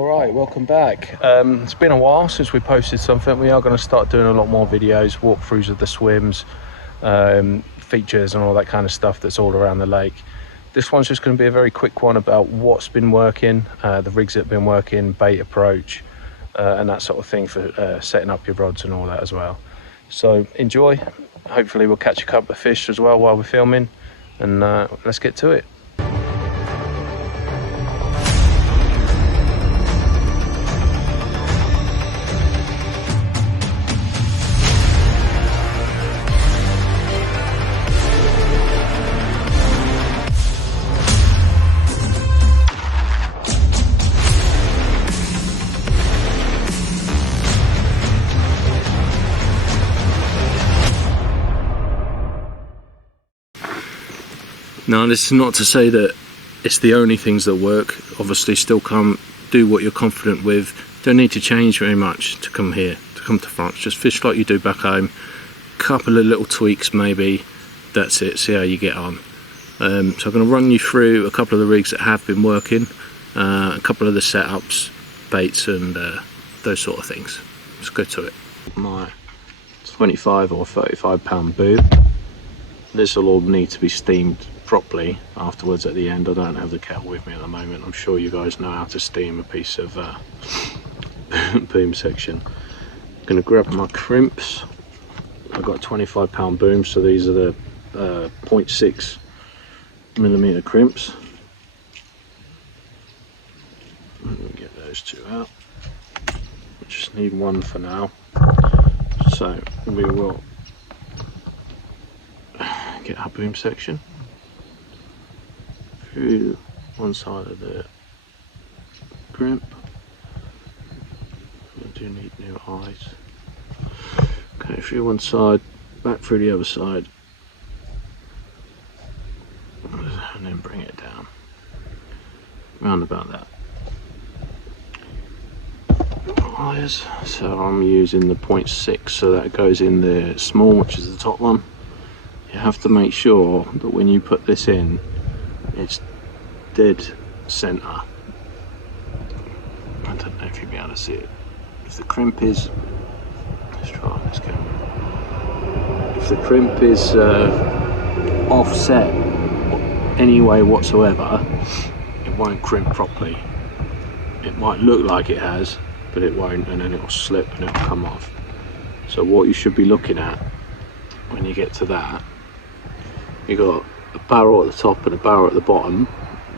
Alright, welcome back. It's been a while since we posted something. We are going to start doing a lot more videos, walkthroughs of the swims, features and all that kind of stuff that's all around the lake. This one's just going to be a very quick one about what's been working, the rigs that have been working, bait approach, and that sort of thing for setting up your rods and all that as well. So enjoy. Hopefully we'll catch a couple of fish as well while we're filming, and let's get to it. Now, this is not to say that it's the only things that work. Obviously, still come do what you're confident with. Don't need to change very much to come here, to come to France. Just fish like you do back home. Couple of little tweaks maybe. That's it. See how you get on. So I'm going to run you through a couple of the rigs that have been working, a couple of the setups, baits, and those sort of things. Let's go to it. My 25 or 35 pound boom. This will all need to be steamed properly afterwards at the end. I don't have the kettle with me at the moment. I'm sure you guys know how to steam a piece of boom section. I'm going to grab my crimps. I've got 25 pound boom, so these are the 0.6 millimeter crimps. Get those two out. I just need one for now, so we will get our boom section through one side of the crimp. I do need new eyes. Okay, through one side, back through the other side, and then bring it down round about that. Eyes. So I'm using the 0.6, so that goes in the small, which is the top one. You have to make sure that when you put this in, it's dead center. I don't know if you'll be able to see it. If the crimp is, let's try on this camera. If the crimp is offset any way whatsoever, it won't crimp properly. It might look like it has, but it won't, and then it will slip and it will come off. So what you should be looking at when you get to that, you got a barrel at the top and a barrel at the bottom.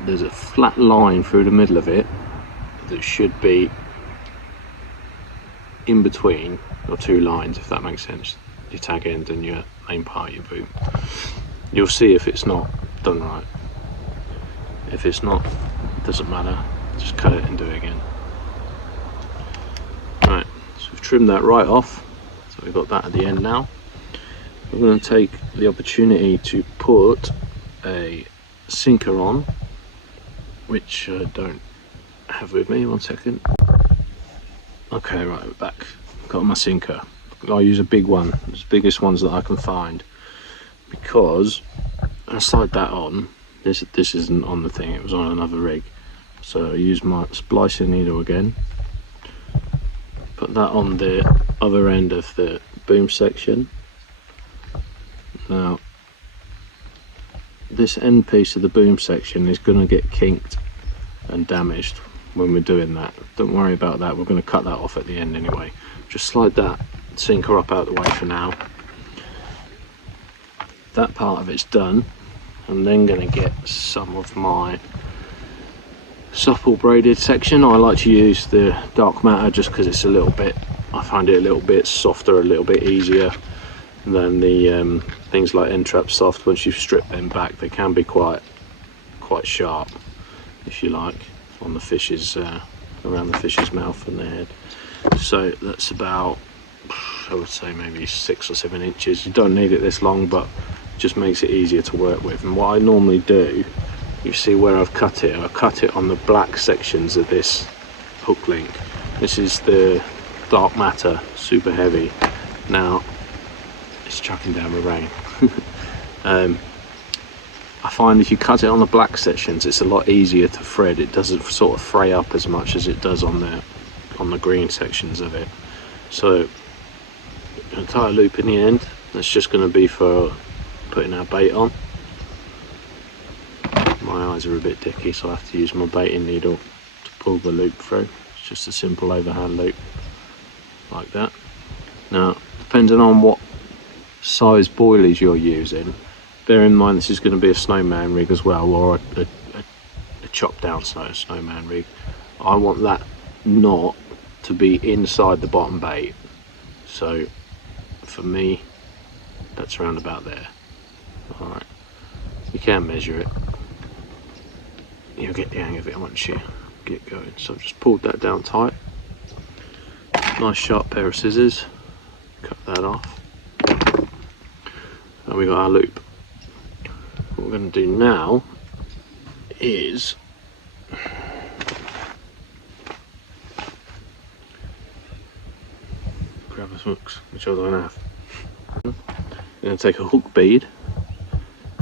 There's a flat line through the middle of it that should be in between your two lines, if that makes sense, your tag end and your main part of your boom. You'll see if it's not done right. If it's not, it doesn't matter, just cut it and do it again. Right, so we've trimmed that right off, so we've got that at the end now. I'm going to take the opportunity to put a sinker on, which I don't have with me. One second. Okay, right, we're back. Got my sinker. I use a big one, the biggest ones that I can find, because I slide that on. This isn't on the thing, it was on another rig. So I use my splicing needle again. Put that on the other end of the boom section. Now, this end piece of the boom section is going to get kinked and damaged when we're doing that. Don't worry about that, we're going to cut that off at the end anyway. Just slide that sinker up out of the way for now. That part of it's done. I'm then going to get some of my supple braided section. I like to use the dark matter just because it's a little bit, I find it a little bit softer, a little bit easier than the things like N-Trap Soft. Once you strip them back, they can be quite sharp, if you like, on the fishes, around the fish's mouth and their head. So that's about, I would say, maybe 6 or 7 inches. You don't need it this long, but it just makes it easier to work with. And what I normally do, you see where I've cut it, I cut it on the black sections of this hook link. This is the dark matter, super heavy. Now, it's chucking down the rain. I find if you cut it on the black sections, it's a lot easier to thread. It doesn't sort of fray up as much as it does on the green sections of it. So I'll tie a loop in the end. That's just going to be for putting our bait on. My eyes are a bit dicky, so I have to use my baiting needle to pull the loop through. It's just a simple overhand loop like that. Now, depending on what size boilies you're using, bear in mind this is going to be a snowman rig as well, or a chopped down snowman rig. I want that knot to be inside the bottom bait, so for me that's around about there. Alright, you can measure it, you'll get the hang of it once you get going. So I've just pulled that down tight. Nice sharp pair of scissors, cut that off, and we got our loop. What we're going to do now is grab us hooks, which I don't have. I'm going to take a hook bead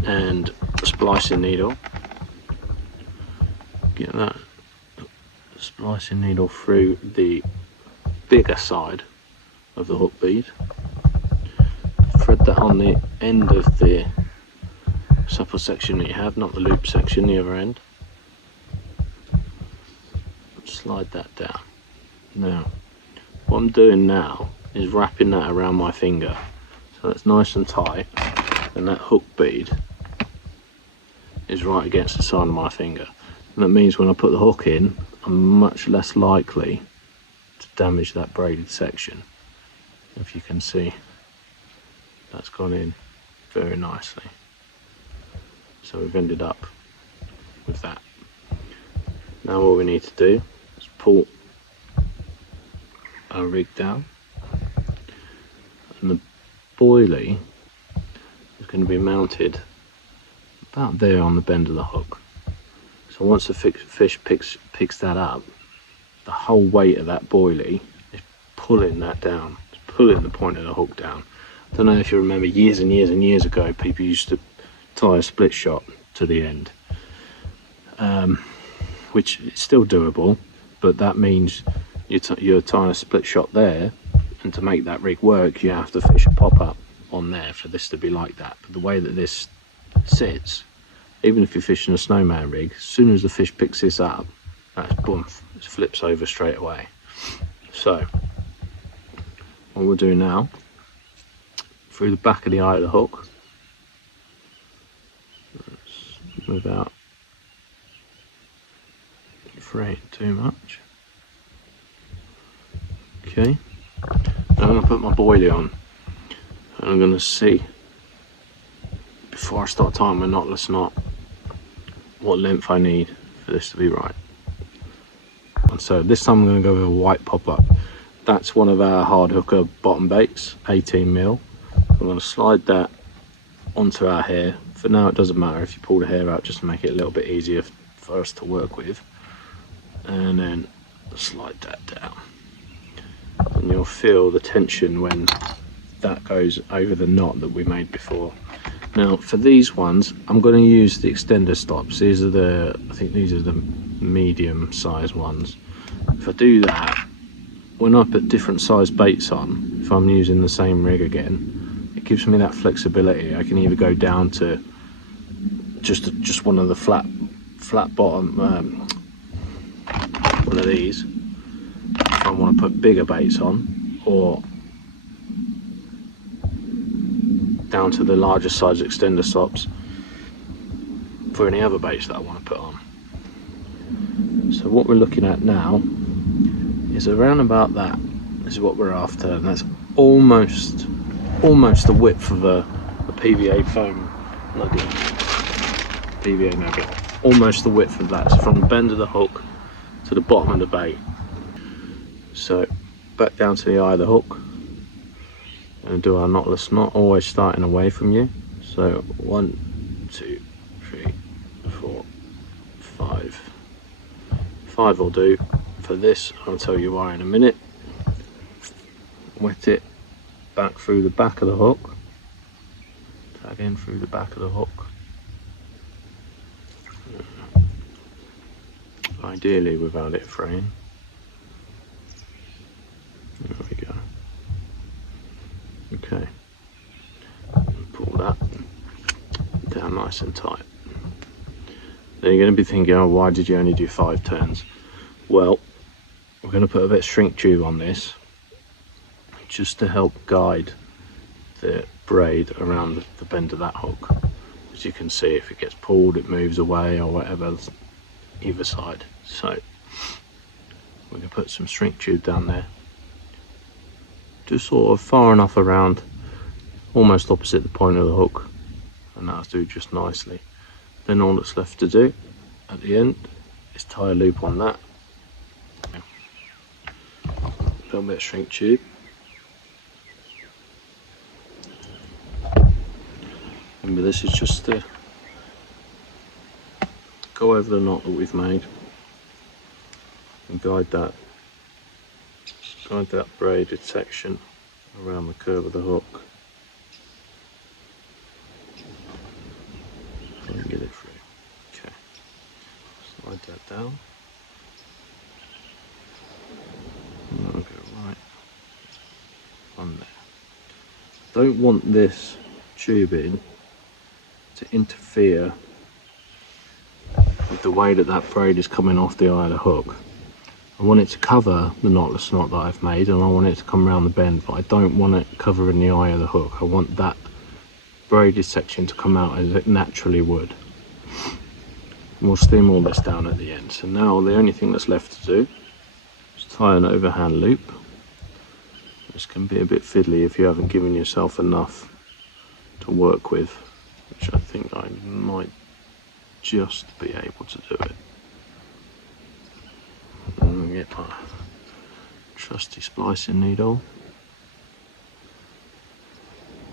and a splicing needle, get that splicing needle through the bigger side of the hook bead, thread that on the end of the supple section that you have, not the loop section, the other end. Slide that down. Now, what I'm doing now is wrapping that around my finger, so that's nice and tight, and that hook bead is right against the side of my finger. And that means when I put the hook in, I'm much less likely to damage that braided section. If you can see, that's gone in very nicely. So we've ended up with that. Now what we need to do is pull our rig down, and the boilie is going to be mounted about there on the bend of the hook. So once the fish picks that up, the whole weight of that boilie is pulling that down. It's pulling the point of the hook down. I don't know if you remember, years and years and years ago, people used to tie a split shot to the end, which is still doable, but that means you're tying a split shot there, and to make that rig work you have to fish a pop-up on there for this to be like that. But the way that this sits, even if you're fishing a snowman rig, as soon as the fish picks this up, that's boom, it flips over straight away. So what we'll do now, through the back of the eye of the hook, without fraying too much. Okay, now I'm going to put my boilie on, and I'm going to see, before I start tying my knotless knot, what length I need for this to be right. And so this time I'm going to go with a white pop-up. That's one of our hard hooker bottom baits, 18mm. I'm going to slide that onto our hair. For now it doesn't matter if you pull the hair out, just to make it a little bit easier for us to work with. And then slide that down. And you'll feel the tension when that goes over the knot that we made before. Now for these ones, I'm going to use the extender stops. These are I think these are the medium size ones. If I do that, when I put different size baits on, if I'm using the same rig again, it gives me that flexibility. I can either go down to just one of the flat bottom, one of these, if I want to put bigger baits on, or down to the larger size extender stops for any other baits that I want to put on. So what we're looking at now is around about that. This is what we're after, and that's almost the width of a PVA foam nugget. PVA nugget. Almost the width of that. So from the bend of the hook to the bottom of the bait. So back down to the eye of the hook, and do our knotless knot, always starting away from you. So 1, 2, 3, 4, 5. 5 will do for this. I'll tell you why in a minute. Wet it back through the back of the hook, tag in through the back of the hook, ideally without it fraying. There we go. Okay, pull that down nice and tight. Then you're going to be thinking, oh, why did you only do 5 turns? Well, we're going to put a bit of shrink tube on this just to help guide the braid around the bend of that hook. As you can see, if it gets pulled, it moves away or whatever, either side. So we're going to put some shrink tube down there, just sort of far enough around, almost opposite the point of the hook, and that'll do just nicely. Then all that's left to do at the end is tie a loop on that. A little bit of shrink tube. Remember, this is just to go over the knot that we've made and guide that braided section around the curve of the hook. And get it through. Okay, slide that down. And that'll go right on there. Don't want this tubing to interfere with the way that that braid is coming off the eye of the hook. I want it to cover the knotless knot that I've made, and I want it to come around the bend, but I don't want it covering the eye of the hook. I want that braided section to come out as it naturally would. And we'll steam all this down at the end. So now the only thing that's left to do is tie an overhand loop. This can be a bit fiddly if you haven't given yourself enough to work with, which I think I might just be able to do it. And get my trusty splicing needle.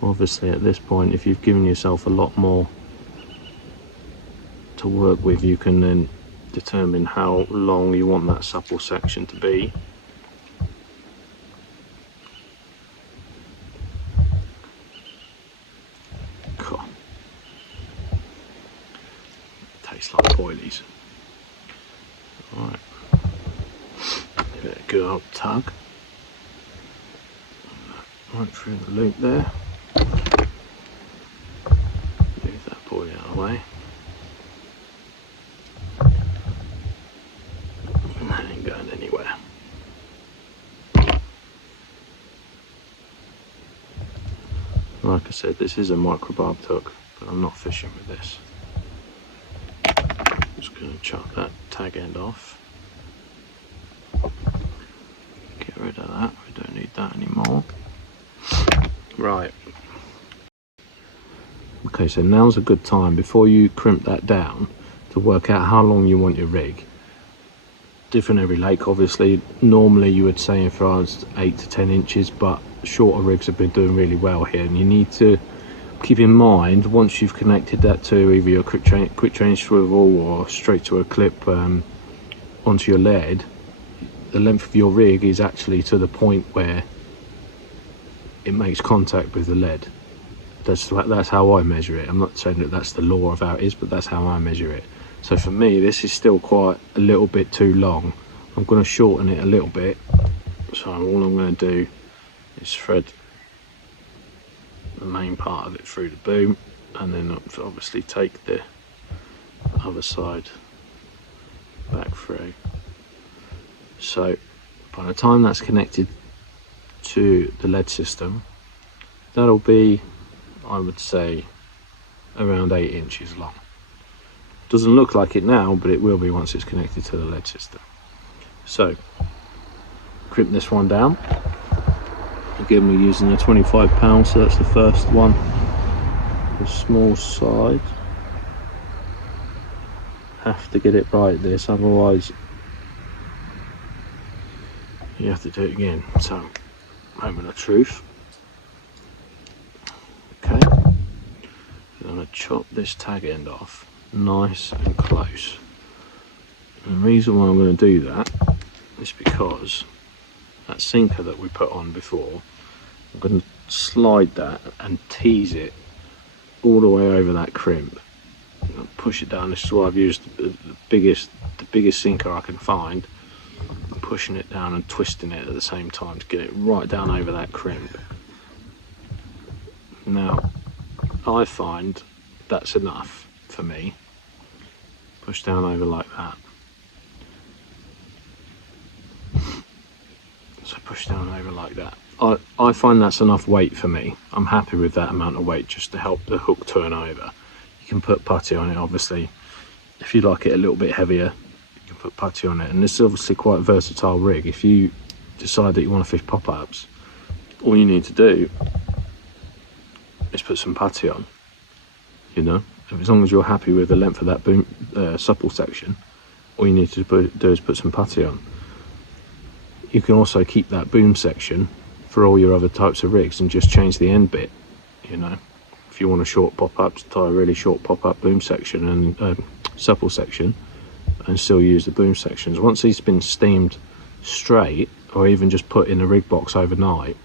Obviously at this point, if you've given yourself a lot more to work with, you can then determine how long you want that supple section to be. Cool. Tastes like boilies. Alright. Give it a good old tug. Right through the loop there. Move that boy out of the way. And that ain't going anywhere. Like I said, this is a microbarb hook, but I'm not fishing with this. Just going to chop that tag end off. Get rid of that, we don't need that anymore. Right. Okay, so now's a good time, before you crimp that down, to work out how long you want your rig. Different every lake, obviously. Normally you would say if I was 8 to 10 inches, but shorter rigs have been doing really well here, and you need to keep in mind, once you've connected that to either your quick change swivel or straight to a clip onto your lead, the length of your rig is actually to the point where it makes contact with the lead. That's how I measure it. I'm not saying that that's the law of how it is, but that's how I measure it. So for me, this is still quite a little bit too long. I'm going to shorten it a little bit. So all I'm going to do is thread the main part of it through the boom, and then obviously take the other side back through. So by the time that's connected to the lead system, that'll be, I would say, around 8 inches long. Doesn't look like it now, but it will be once it's connected to the lead system. So crimp this one down. Again, we're using a 25 pound, so that's the first one, the small side. Have to get it right this, otherwise you have to do it again. So moment of truth. Okay, I'm going to chop this tag end off nice and close. And the reason why I'm going to do that is because that sinker that we put on before, I'm going to slide that and tease it all the way over that crimp push it down. This is why I've used the biggest sinker I can find. I'm pushing it down and twisting it at the same time to get it right down over that crimp. Now, I find that's enough for me. Push down over like that. So push down over like that. I find that's enough weight for me. I'm happy with that amount of weight just to help the hook turn over. You can put putty on it, obviously. If you like it a little bit heavier, you can put putty on it. And this is obviously quite a versatile rig. If you decide that you want to fish pop-ups, all you need to do is put some putty on, you know. As long as you're happy with the length of that boom supple section, all you need to do is put some putty on. You can also keep that boom section for all your other types of rigs and just change the end bit, you know. If you want a short pop-up, tie a really short pop-up boom section and supple section, and still use the boom sections. Once he's been steamed straight, or even just put in a rig box overnight,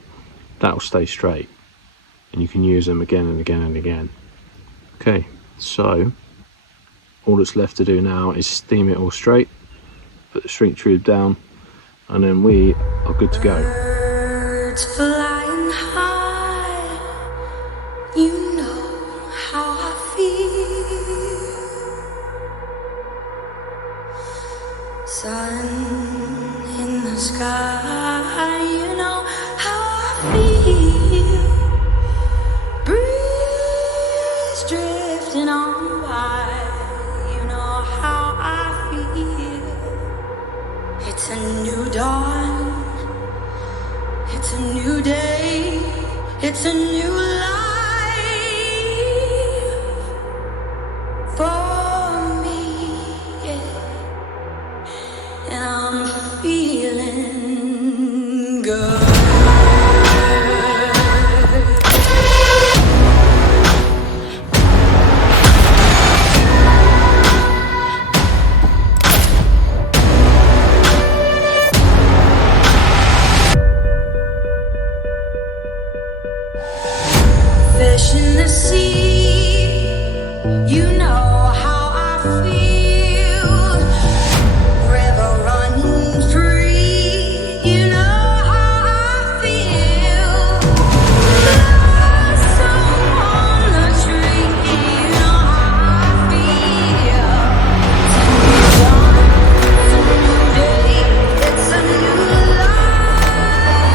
that'll stay straight, and you can use them again and again and again. Okay, so all that's left to do now is steam it all straight, put the shrink tube down, and then we are good to go. Birds flying high, you know how I feel. Sun in the sky, you know how I feel. Breeze drifting on by, you know how I feel. It's a new dawn, it's a new day, it's a new life for me, yeah. And I'm feeling good. Fish in the sea, you know how I feel. River running free, you know how I feel. Blossom on the tree, you know how I feel. It's a new dawn,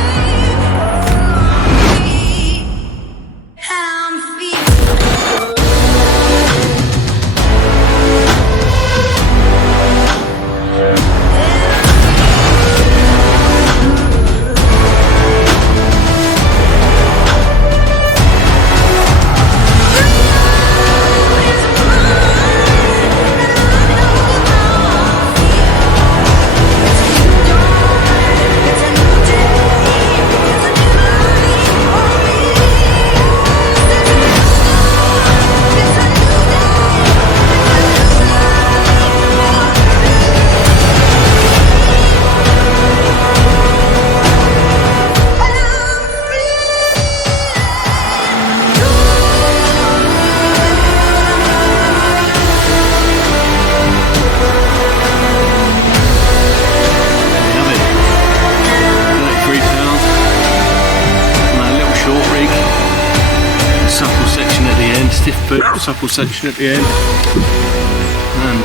it's a new day, it's a new life for me. I'm feeling good. Supple section at the end, and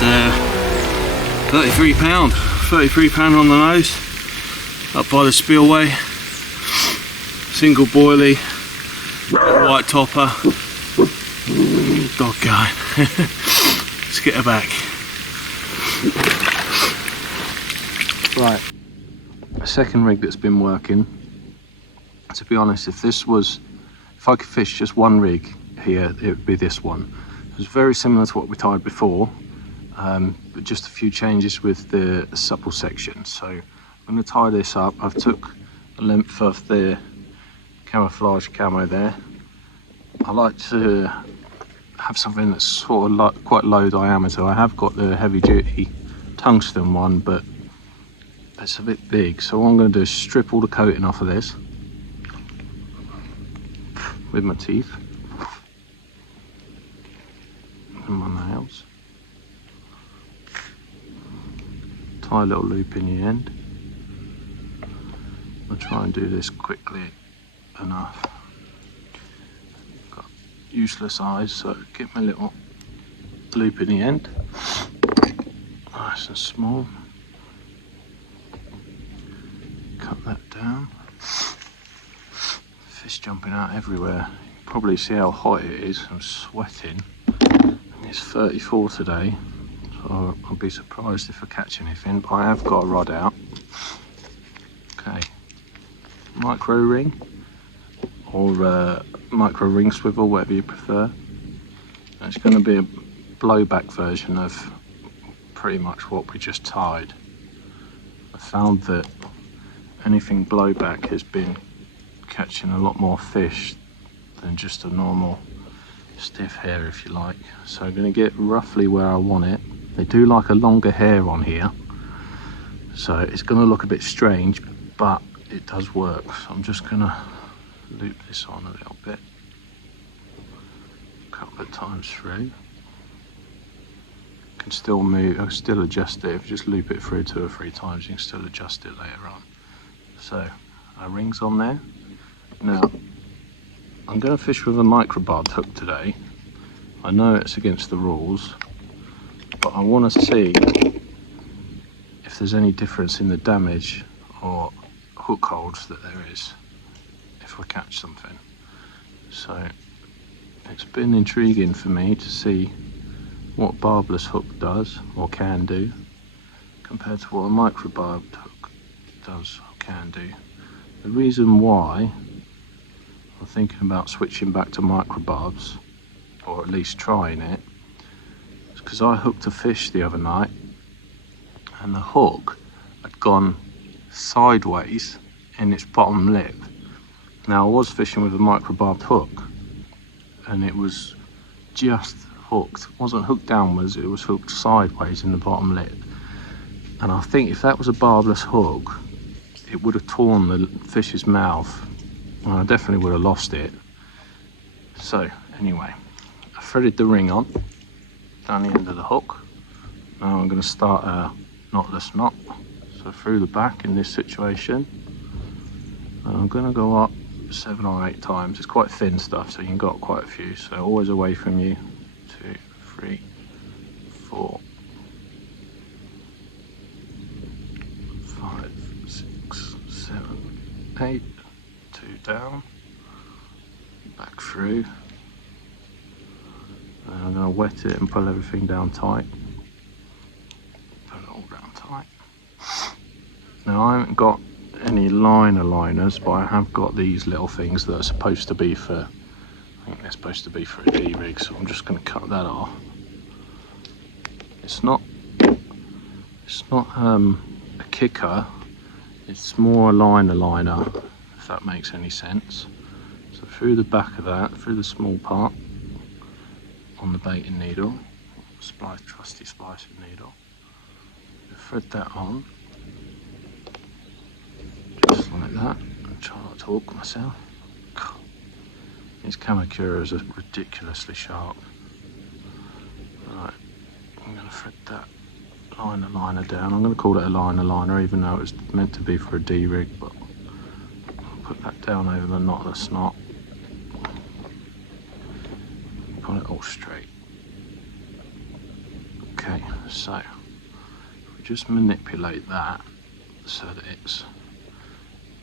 £33 on the nose, up by the spillway, single boilie, white topper, dog going. Let's get her back. Right, a second rig that's been working. To be honest, if I could fish just one rig here, it would be this one. It was very similar to what we tied before, but just a few changes with the supple section. So I'm going to tie this up. I've took the length of the camouflage camo there. I like to have something that's sort of quite low diameter. I have got the heavy duty tungsten one, but it's a bit big. So what I'm going to do is strip all the coating off of this with my teeth and my nails. tie a little loop in the end. I'll try and do this quickly enough. Got useless eyes, so get my little loop in the end. Nice and small. Cut that down. Fish jumping out everywhere. You can probably see how hot it is. I'm sweating. It's 34 today, so I'll be surprised if I catch anything, but I have got a rod out. Okay, micro ring or micro ring swivel, whatever you prefer. It's going to be a blowback version of pretty much what we just tied. I found that anything blowback has been catching a lot more fish than just a normal stiff hair, if you like. So I'm going to get roughly where I want it. They do like a longer hair on here, so it's going to look a bit strange, but it does work. So I'm just going to loop this on a little bit, a couple of times through. Can still move, I can still adjust it. If you just loop it through 2 or 3 times, you can still adjust it later on. So our ring's on there. Now I'm going to fish with a microbarbed hook today. I know it's against the rules, but I want to see if there's any difference in the damage or hook holds that there is if we catch something. So it's been intriguing for me to see what barbless hook does or can do compared to what a microbarbed hook does or can do. The reason why I'm thinking about switching back to microbarbs, or at least trying it, is because I hooked a fish the other night and the hook had gone sideways in its bottom lip. Now I was fishing with a microbarbed hook and it was just hooked. It wasn't hooked downwards, it was hooked sideways in the bottom lip. And I think if that was a barbless hook, it would have torn the fish's mouth. And I definitely would have lost it. So anyway, I threaded the ring on down the end of the hook. Now I'm going to start a knotless knot. So through the back in this situation, and I'm going to go up 7 or 8 times. It's quite thin stuff, so you can go up quite a few. So always away from you. 2, 3, 4, 5, 6, 7, 8. 2 down, back through, and I'm going to wet it and pull everything down tight. Pull it all down tight. Now I haven't got any liners, but I have got these little things that are supposed to be for, I think they're supposed to be for a D-rig, so I'm just going to cut that off. It's not a kicker, it's more a liner, if that makes any sense. So through the back of that, through the small part on the baiting needle, trusty splicing needle, thread that on, just like that. I'm trying not to hook myself. These Kamakuras are ridiculously sharp. Right, I'm going to thread that liner down. I'm going to call it a liner even though it was meant to be for a D-rig, but put that down over the knotless knot, pull it all straight. Okay, so we just manipulate that so that it's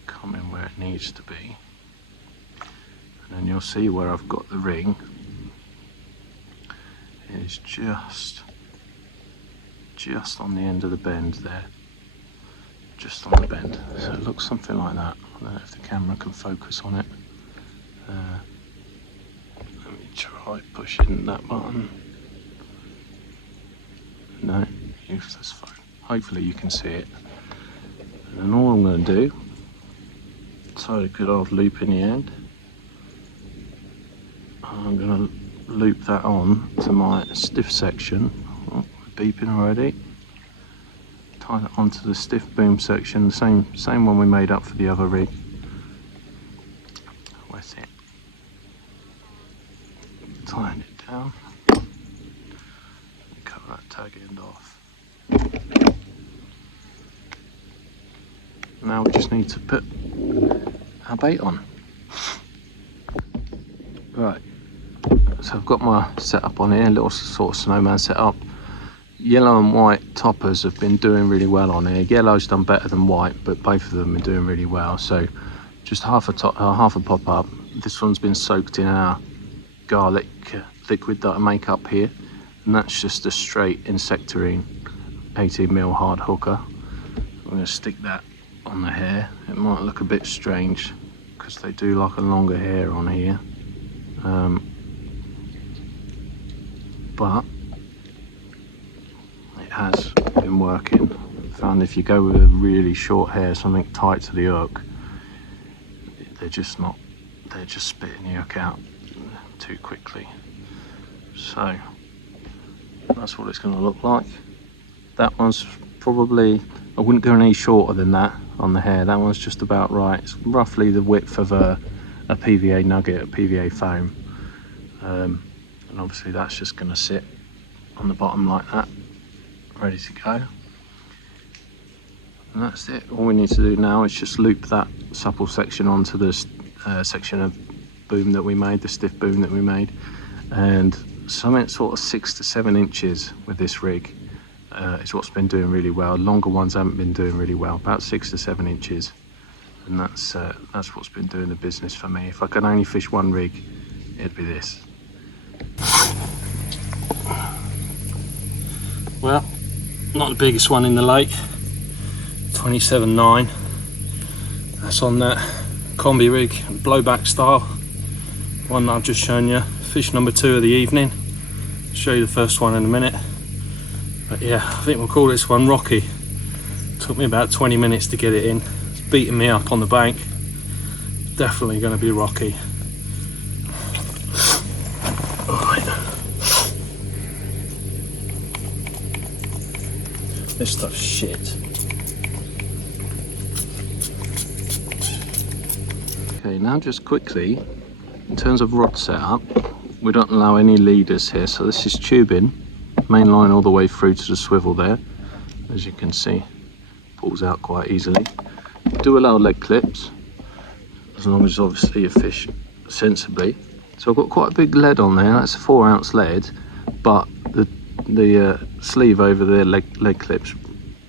coming where it needs to be, and then you'll see where I've got the ring is just on the end of the bend there, just on the bend. So it looks something like that. I don't know if the camera can focus on it. Let me try pushing that button. No, useless phone. Hopefully you can see it. And then all I'm going to do, tie a good old loop in the end. I'm going to loop that on to my stiff section. Oh, beeping already. Tie that onto the stiff boom section, the same one we made up for the other rig. Wet it. Tying it down. And cut that tag end off. Now we just need to put our bait on. Right, so I've got my setup on here, a little sort of snowman setup. Yellow and white toppers have been doing really well on here. Yellow's done better than white, but both of them are doing really well. So just half a pop up. This one's been soaked in our garlic liquid that I make up here, and that's just a straight insectarine 18mm hard hooker. I'm going to stick that on the hair. It might look a bit strange because they do like a longer hair on here, but it has been working. Found if you go with a really short hair, something tight to the hook, they're just spitting the hook out too quickly. So that's what it's going to look like. That one's probably, I wouldn't go any shorter than that on the hair. That one's just about right. It's roughly the width of a PVA nugget, a PVA foam, and obviously that's just going to sit on the bottom like that, ready to go. And that's it. All we need to do now is just loop that supple section onto this section of boom that we made, the stiff boom that we made, and something sort of 6 to 7 inches with this rig is what's been doing really well. Longer ones haven't been doing really well, about 6 to 7 inches, and that's what's been doing the business for me. If I could only fish one rig, it'd be this. Well, not the biggest one in the lake, 27.9. That's on that combi rig, blowback style, one that I've just shown you. Fish number 2 of the evening. I'll show you the first one in a minute. But yeah, I think we'll call this one Rocky. Took me about 20 minutes to get it in. It's beating me up on the bank. Definitely going to be Rocky. Alright. This stuff's shit. Okay, now just quickly, in terms of rod setup, we don't allow any leaders here. So this is tubing, main line all the way through to the swivel there. As you can see, pulls out quite easily. Do allow leg clips, as long as obviously you fish sensibly. So I've got quite a big lead on there. That's a 4-ounce lead, but the sleeve over the leg clips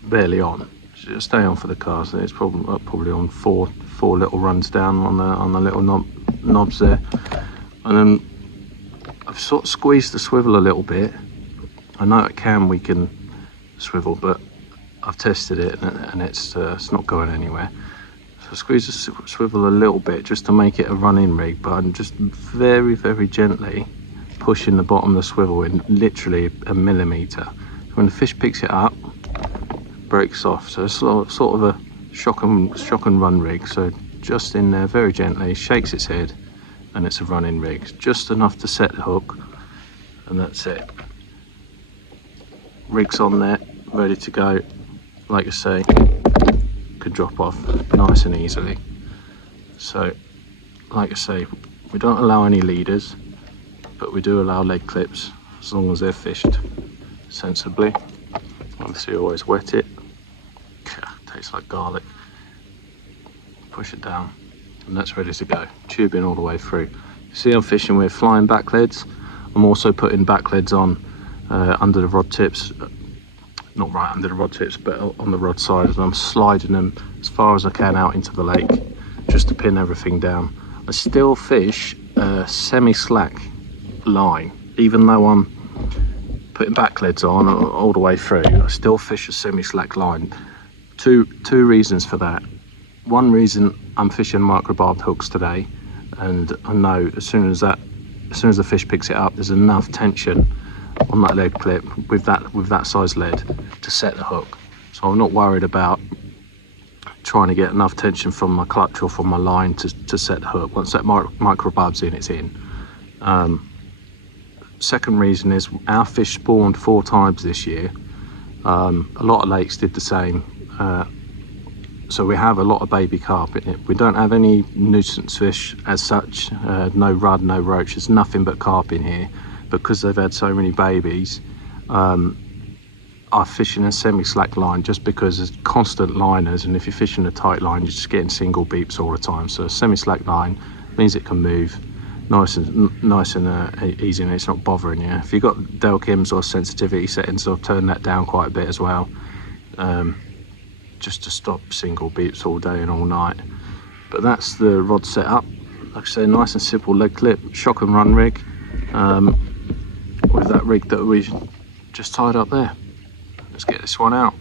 barely on. So just stay on for the cast. It's probably on four little runs down on the little knobs there. And then I've sort of squeezed the swivel a little bit. I know it can weaken swivel, but I've tested it and it's not going anywhere. So I squeeze the swivel a little bit just to make it a run-in rig, but I'm just very, very gently pushing the bottom of the swivel in literally a millimetre. When the fish picks it up, it breaks off. So it's sort of a shock and run rig. So just in there very gently, shakes its head, and it's a running rig. Just enough to set the hook, and that's it. Rig's on there, ready to go. Like I say, could drop off nice and easily. So, like I say, we don't allow any leaders, but we do allow leg clips as long as they're fished sensibly. Obviously, always wet it. Tastes like garlic. Push it down, and that's ready to go. Tubing all the way through. You see, I'm fishing with flying back leads. I'm also putting back leads on under the rod tips, not right under the rod tips, but on the rod side, and I'm sliding them as far as I can out into the lake just to pin everything down. I still fish a semi-slack line, even though I'm putting back leads on all the way through. I still fish a semi-slack line. Two reasons for that. One reason, I'm fishing microbarbed hooks today, and I know as soon as the fish picks it up, there's enough tension on that lead clip with that size lead to set the hook. So I'm not worried about trying to get enough tension from my clutch or from my line to set the hook. Once that microbarb's in, it's in. Second reason is our fish spawned 4 times this year. A lot of lakes did the same. So we have a lot of baby carp in it. We don't have any nuisance fish as such, no rudd, no roach. There's nothing but carp in here. Because they've had so many babies, a I fish in a semi-slack line just because there's constant liners, and if you're fishing a tight line, you're just getting single beeps all the time. So a semi-slack line means it can move nice and easy, and it's not bothering you. If you've got Delkims or sensitivity settings, I'll turn that down quite a bit as well, just to stop single beeps all day and all night. But that's the rod setup. Like I say, nice and simple leg clip, shock and run rig, with that rig that we just tied up there. Let's get this one out.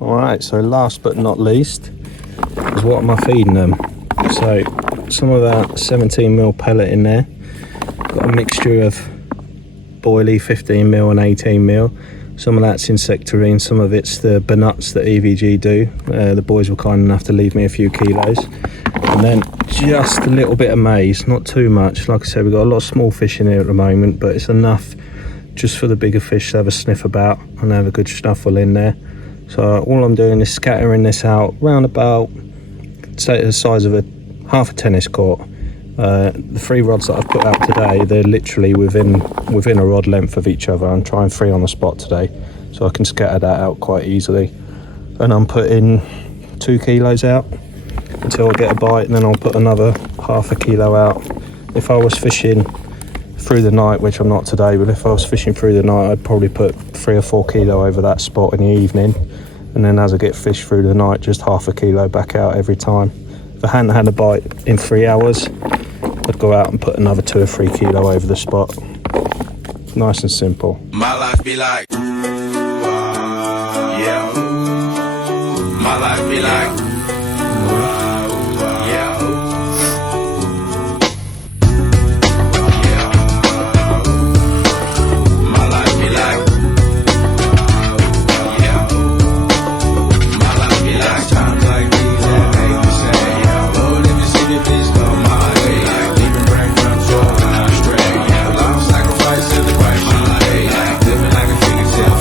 Alright, so last but not least is what am I feeding them. So some of our 17mm pellet in there, got a mixture of boilie 15mm and 18mm. Some of that's insectarine, some of it's the Benuts that EVG do. The boys were kind enough to leave me a few kilos. And then just a little bit of maize, not too much. Like I said, we've got a lot of small fish in here at the moment, but it's enough just for the bigger fish to have a sniff about and have a good snuffle in there. So all I'm doing is scattering this out round about, say, the size of half a tennis court. The 3 rods that I've put out today, they're literally within a rod length of each other. I'm trying 3 on the spot today, so I can scatter that out quite easily. And I'm putting 2 kilos out until I get a bite, and then I'll put another half a kilo out. If I was fishing through the night, which I'm not today, but if I was fishing through the night, I'd probably put 3 or 4 kilo over that spot in the evening, and then as I get fish through the night, just half a kilo back out every time. If I hadn't had a bite in 3 hours, I'd go out and put another 2 or 3 kilo over the spot. Nice and simple. My life be like, yeah. My life be like, yeah. My life be like, yeah. My life be like times like these that make me say, yeah. Lord, if you see me, please come my way. Like leaving brain control when I stray. Yeah, life sacrifice to the right my way. Like living like a fingertip.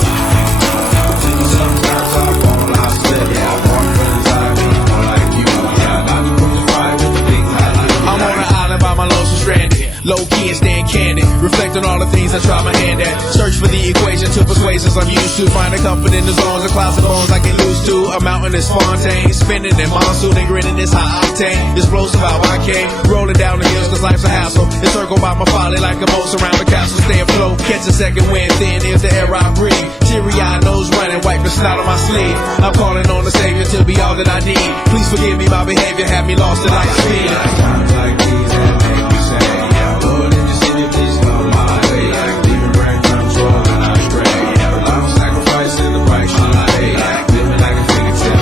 Sometimes I fall, I slip. Yeah, I walk from inside me, more like you. Yeah, I be crucified with the big highlight. I'm on an island by my lonesome stranded. Low key and staying candid, reflect on all the things I try my hand at. Search for the equation to persuasions I'm used to. Finding comfort in the zones of clouds and bones I get loose to. A mountain is Fontaine, spinning in monsoon and grinning this high octane. Explosive how I came, rolling down the hills cause life's a hassle. Encircled by my folly like a moat around the castle. Stay afloat, catch a second wind, thin is the air I breathe. Teary-eyed nose running, wipe the snot on my sleeve. I'm calling on the Savior to be all that I need. Please forgive me, my behavior had me lost in light speed. Times like these that make me say, yeah, Lord, if you see me, please come my way. Like leaving brain control when I stray. Yeah, life sacrifice in the price you pay. Like living like a fingertip.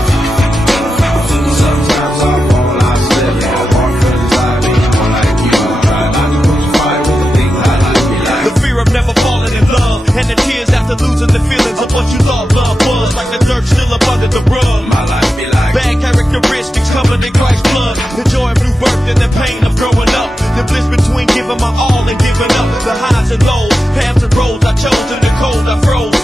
Sometimes I fall, I slip. Yeah, I walk for inside me, more like you. Try not to crucify with the things I like me like. The fear of never falling in love, and the tears after losing the feelings of what you thought love was. Like the dirt still up under the rug. My life be like Bad characteristics covered in Christ's blood. The joy of new birth and the pain of growing up. The bliss between giving my all and giving up. The highs and lows, paths and roads I chose in the cold I froze.